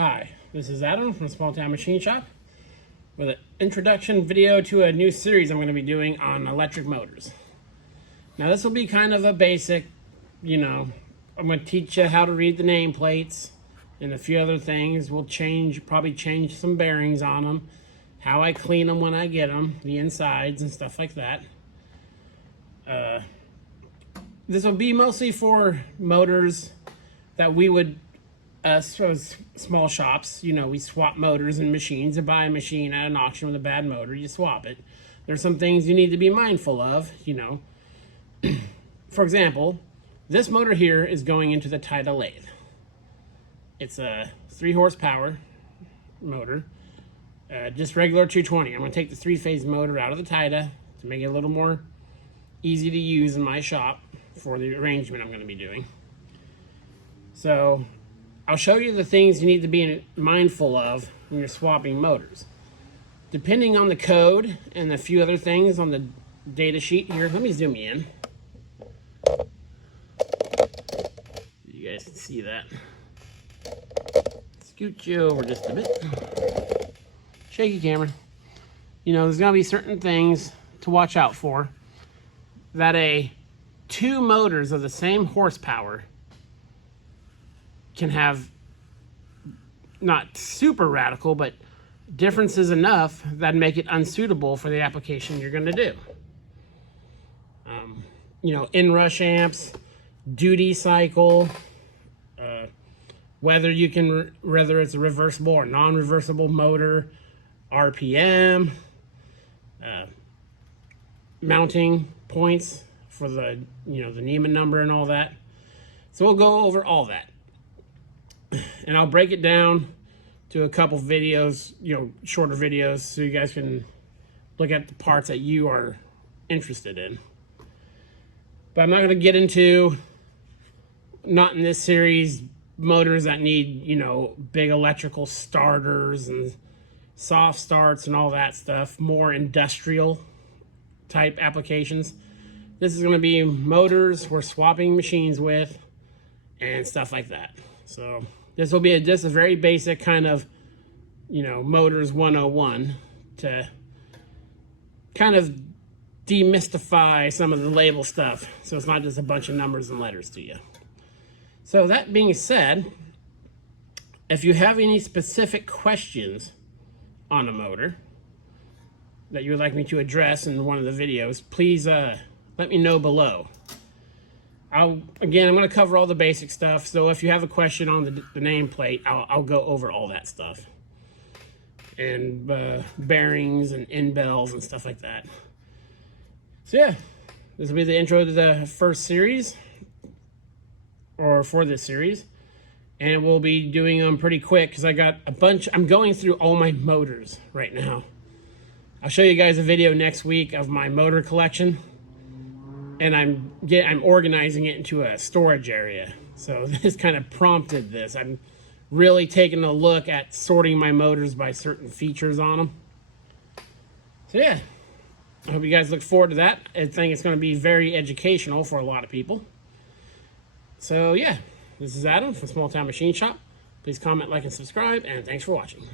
Hi, this is Adam from Small Town Machine Shop with an introduction video to a new series I'm going to be doing on electric motors. Now this will be kind of a basic, I'm going to teach you how to read the nameplates and a few other things. We'll probably change some bearings on them, how I clean them when I get them, the insides and stuff like that. This will be mostly for motors that we would so small shops, we swap motors and machines. You buy a machine at an auction with a bad motor, you swap it. There's some things you need to be mindful of, For example, this motor here is going into the Tida lathe. It's a 3 horsepower motor, just regular 220. I'm going to take the 3-phase motor out of the Tida to make it a little more easy to use in my shop for the arrangement I'm going to be doing. So I'll show you the things you need to be mindful of when you're swapping motors. Depending on the code and a few other things on the data sheet here, let me zoom in. You guys can see that. Scoot you over just a bit. Shaky camera. There's going to be certain things to watch out for. That two motors of the same horsepower can have not super radical, but differences enough that make it unsuitable for the application you're going to do. Inrush amps, duty cycle, whether it's a reversible or non-reversible motor, RPM, mounting points for the the Neiman number and all that. So we'll go over all that. And I'll break it down to a couple videos, shorter videos, so you guys can look at the parts that you are interested in. But I'm not going to get into, not in this series, motors that need, big electrical starters and soft starts and all that stuff, more industrial type applications. This is going to be motors we're swapping machines with and stuff like that. So this will be just a very basic kind of, motors 101 to kind of demystify some of the label stuff, so it's not just a bunch of numbers and letters to you. So that being said, if you have any specific questions on a motor that you would like me to address in one of the videos, please let me know below. I'm going to cover all the basic stuff, so if you have a question on the nameplate, I'll go over all that stuff. And bearings and end bells and stuff like that. So yeah, this will be the intro to the first series, or for this series. And we'll be doing them pretty quick because I got a bunch. I'm going through all my motors right now. I'll show you guys a video next week of my motor collection. And I'm organizing it into a storage area. So this kind of prompted this. I'm really taking a look at sorting my motors by certain features on them. So yeah, I hope you guys look forward to that. I think it's going to be very educational for a lot of people. So yeah, this is Adam from Small Town Machine Shop. Please comment, like, and subscribe, and thanks for watching.